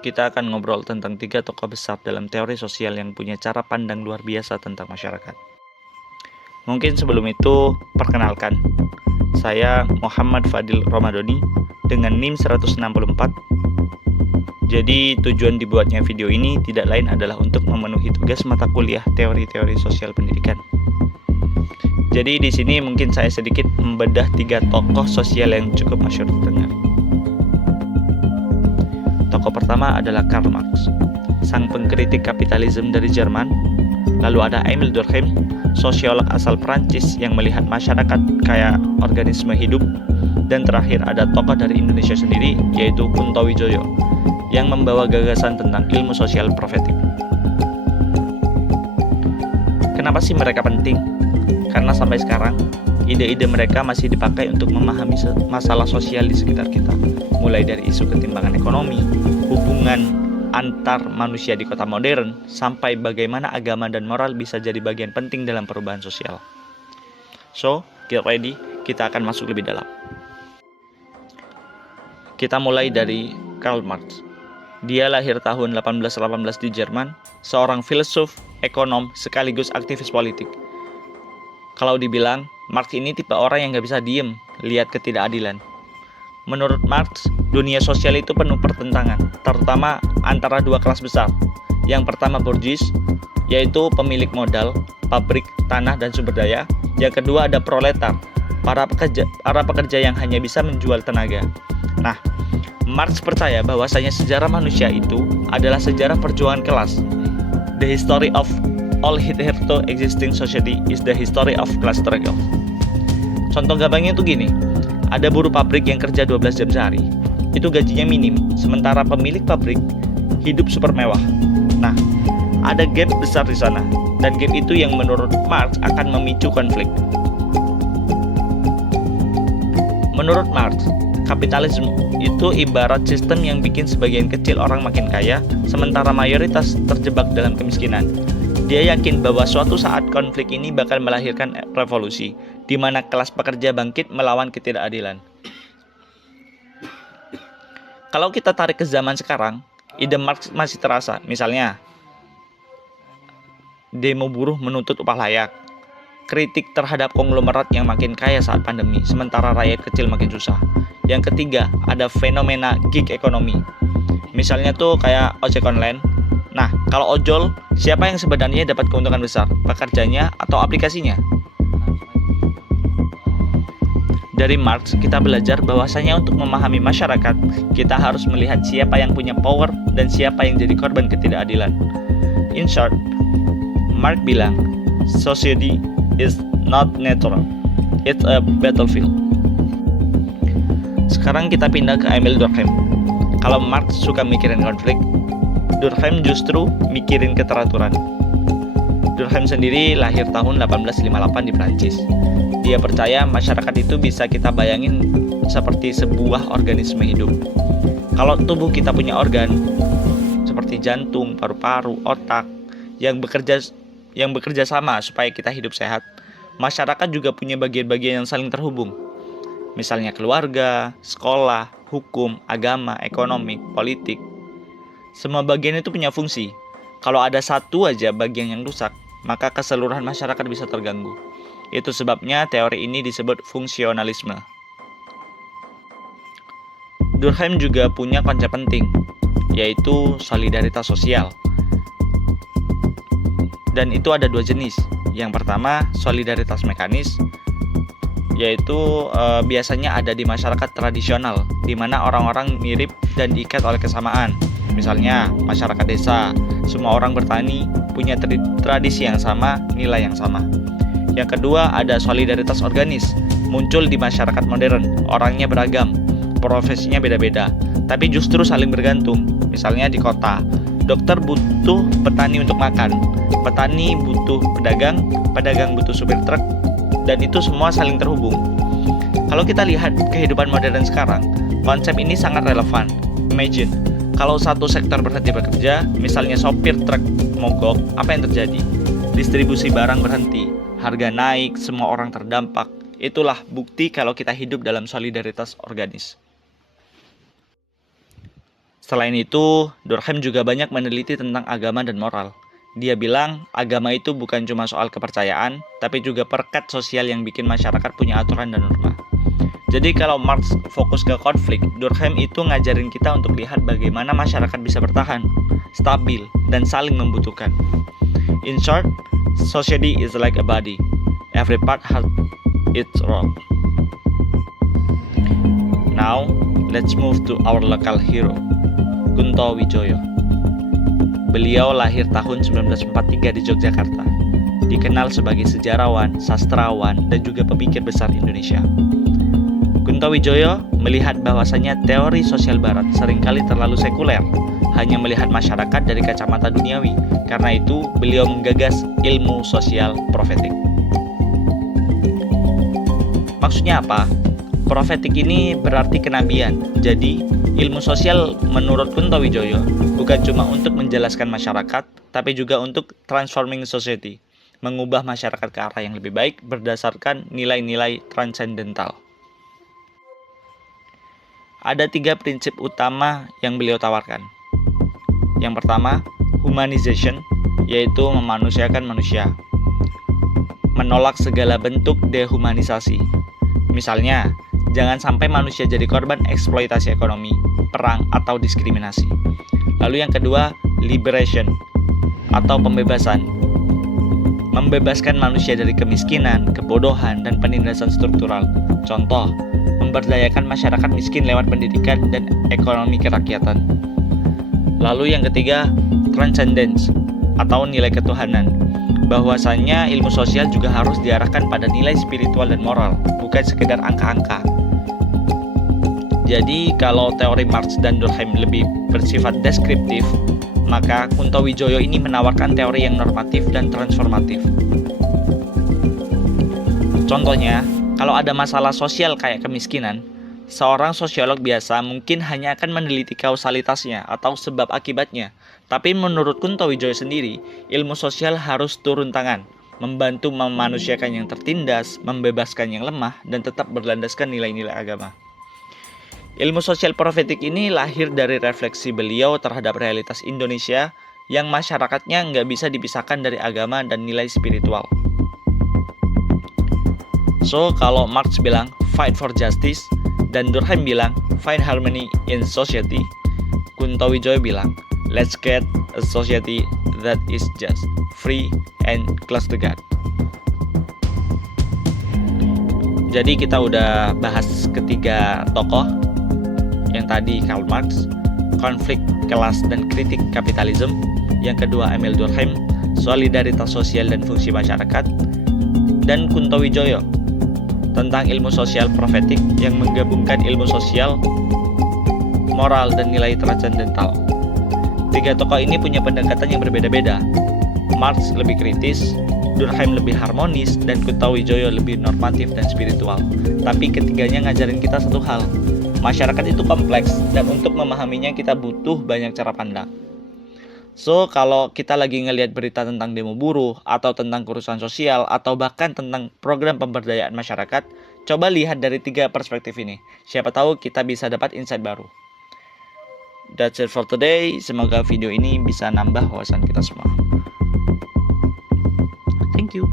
kita akan ngobrol tentang 3 tokoh besar dalam teori sosial yang punya cara pandang luar biasa tentang masyarakat. Mungkin sebelum itu, perkenalkan, saya Muhammad Fadil Romadoni dengan NIM 164. Jadi tujuan dibuatnya video ini tidak lain adalah untuk memenuhi tugas mata kuliah teori-teori sosial pendidikan. Jadi di sini mungkin saya sedikit membedah 3 tokoh sosial yang cukup masyhur terdengar. Tokoh pertama adalah Karl Marx, sang pengkritik kapitalisme dari Jerman. Lalu ada Émile Durkheim, sosiolog asal Prancis yang melihat masyarakat kayak organisme hidup. Dan terakhir ada tokoh dari Indonesia sendiri, yaitu Kunto Wijoyo, yang membawa gagasan tentang ilmu sosial profetik. Kenapa sih mereka penting? Karena sampai sekarang, ide-ide mereka masih dipakai untuk memahami masalah sosial di sekitar kita, mulai dari isu ketimpangan ekonomi, hubungan antar manusia di kota modern, sampai bagaimana agama dan moral bisa jadi bagian penting dalam perubahan sosial. So, get ready, kita akan masuk lebih dalam. Kita mulai dari Karl Marx. Dia lahir tahun 1818 di Jerman, seorang filsuf, ekonom, sekaligus aktivis politik. Kalau dibilang, Marx ini tipe orang yang gak bisa diem lihat ketidakadilan. Menurut Marx, dunia sosial itu penuh pertentangan, terutama antara 2 kelas besar. Yang pertama bourgeois, yaitu pemilik modal, pabrik, tanah, dan sumber daya. Yang kedua ada proletar, para pekerja yang hanya bisa menjual tenaga. Nah, Marx percaya bahwasanya sejarah manusia itu adalah sejarah perjuangan kelas. The history of all hitherto existing society is the history of class struggle. Contoh gampangnya itu gini, ada buruh pabrik yang kerja 12 jam sehari, itu gajinya minim, sementara pemilik pabrik hidup super mewah. Nah, ada gap besar di sana, dan gap itu yang menurut Marx akan memicu konflik. Menurut Marx, kapitalisme itu ibarat sistem yang bikin sebagian kecil orang makin kaya, sementara mayoritas terjebak dalam kemiskinan. Dia yakin bahwa suatu saat konflik ini bakal melahirkan revolusi, di mana kelas pekerja bangkit melawan ketidakadilan. Kalau kita tarik ke zaman sekarang, ide Marx masih terasa. Misalnya, demo buruh menuntut upah layak, kritik terhadap konglomerat yang makin kaya saat pandemi, sementara rakyat kecil makin susah. Yang ketiga, ada fenomena gig ekonomi. Misalnya tuh kayak ojek online. Nah, kalau ojol, siapa yang sebenarnya dapat keuntungan besar? Pekerjanya atau aplikasinya? Dari Marx, kita belajar bahwasanya untuk memahami masyarakat, kita harus melihat siapa yang punya power dan siapa yang jadi korban ketidakadilan. In short, Marx bilang, society is not natural, it's a battlefield. Sekarang kita pindah ke Émile Durkheim. Kalau Marx suka mikirin konflik, Durkheim justru mikirin keteraturan. Durkheim sendiri lahir tahun 1858 di Prancis. Dia percaya masyarakat itu bisa kita bayangin seperti sebuah organisme hidup. Kalau tubuh kita punya organ seperti jantung, paru-paru, otak yang bekerja sama supaya kita hidup sehat, masyarakat juga punya bagian-bagian yang saling terhubung. Misalnya keluarga, sekolah, hukum, agama, ekonomi, politik. Semua bagian itu punya fungsi. Kalau ada satu aja bagian yang rusak, maka keseluruhan masyarakat bisa terganggu. Itu sebabnya teori ini disebut fungsionalisme. Durkheim juga punya konsep penting, yaitu solidaritas sosial. Dan itu ada 2 jenis. Yang pertama, solidaritas mekanis, yaitu biasanya ada di masyarakat tradisional, di mana orang-orang mirip dan diikat oleh kesamaan. Misalnya, masyarakat desa, semua orang bertani, punya tradisi yang sama, nilai yang sama. Yang kedua, ada solidaritas organis, muncul di masyarakat modern, orangnya beragam, profesinya beda-beda, tapi justru saling bergantung. Misalnya di kota, dokter butuh petani untuk makan, petani butuh pedagang, pedagang butuh supir truk, dan itu semua saling terhubung. Kalau kita lihat kehidupan modern sekarang, konsep ini sangat relevan. Imagine, kalau satu sektor berhenti bekerja, misalnya sopir truk mogok, apa yang terjadi? Distribusi barang berhenti, harga naik, semua orang terdampak. Itulah bukti kalau kita hidup dalam solidaritas organis. Selain itu, Durkheim juga banyak meneliti tentang agama dan moral. Dia bilang, agama itu bukan cuma soal kepercayaan, tapi juga perekat sosial yang bikin masyarakat punya aturan dan norma. Jadi kalau Marx fokus ke konflik, Durkheim itu ngajarin kita untuk lihat bagaimana masyarakat bisa bertahan, stabil, dan saling membutuhkan. In short, society is like a body. Every part has its role. Now, let's move to our local hero, Kunto Wijoyo. Beliau lahir tahun 1943 di Yogyakarta. Dikenal sebagai sejarawan, sastrawan, dan juga pemikir besar Indonesia. Kunto Wijoyo melihat bahwasanya teori sosial barat seringkali terlalu sekuler, hanya melihat masyarakat dari kacamata duniawi. Karena itu, beliau menggagas ilmu sosial profetik. Maksudnya apa? Profetik ini berarti kenabian. Jadi, ilmu sosial menurut Kunto Wijoyo bukan cuma untuk menjelaskan masyarakat, tapi juga untuk transforming society, mengubah masyarakat ke arah yang lebih baik berdasarkan nilai-nilai transcendental. Ada 3 prinsip utama yang beliau tawarkan. Yang pertama, humanization, yaitu memanusiakan manusia. Menolak segala bentuk dehumanisasi. Misalnya, jangan sampai manusia jadi korban eksploitasi ekonomi, perang, atau diskriminasi. Lalu yang kedua, liberation, atau pembebasan. Membebaskan manusia dari kemiskinan, kebodohan, dan penindasan struktural. Contoh, memberdayakan masyarakat miskin lewat pendidikan dan ekonomi kerakyatan. Lalu yang ketiga, transcendence, atau nilai ketuhanan. Bahwasanya ilmu sosial juga harus diarahkan pada nilai spiritual dan moral, bukan sekedar angka-angka. Jadi kalau teori Marx dan Durkheim lebih bersifat deskriptif, maka Kunto Wijoyo ini menawarkan teori yang normatif dan transformatif. Contohnya, kalau ada masalah sosial kayak kemiskinan, seorang sosiolog biasa mungkin hanya akan meneliti kausalitasnya atau sebab akibatnya. Tapi menurut Kunto Wijoyo sendiri, ilmu sosial harus turun tangan, membantu memanusiakan yang tertindas, membebaskan yang lemah, dan tetap berlandaskan nilai-nilai agama. Ilmu sosial profetik ini lahir dari refleksi beliau terhadap realitas Indonesia yang masyarakatnya nggak bisa dipisahkan dari agama dan nilai spiritual. So, kalau Marx bilang fight for justice dan Durkheim bilang find harmony in society, Kunto Wijoyo bilang let's get a society that is just, free, and close to God. Jadi kita udah bahas ketiga tokoh. Yang tadi Karl Marx, konflik kelas dan kritik kapitalisme. Yang kedua Emil Durkheim, solidaritas sosial dan fungsi masyarakat. Dan Kunto Wijoyo, tentang ilmu sosial profetik yang menggabungkan ilmu sosial, moral, dan nilai transcendental. 3 tokoh ini punya pendekatan yang berbeda-beda. Marx lebih kritis, Durkheim lebih harmonis, dan Kunto Wijoyo lebih normatif dan spiritual. Tapi ketiganya ngajarin kita satu hal, masyarakat itu kompleks, dan untuk memahaminya kita butuh banyak cara pandang. So, kalau kita lagi ngelihat berita tentang demo buruh, atau tentang kerusuhan sosial, atau bahkan tentang program pemberdayaan masyarakat, coba lihat dari 3 perspektif ini. Siapa tahu kita bisa dapat insight baru. That's it for today. Semoga video ini bisa nambah wawasan kita semua. Thank you.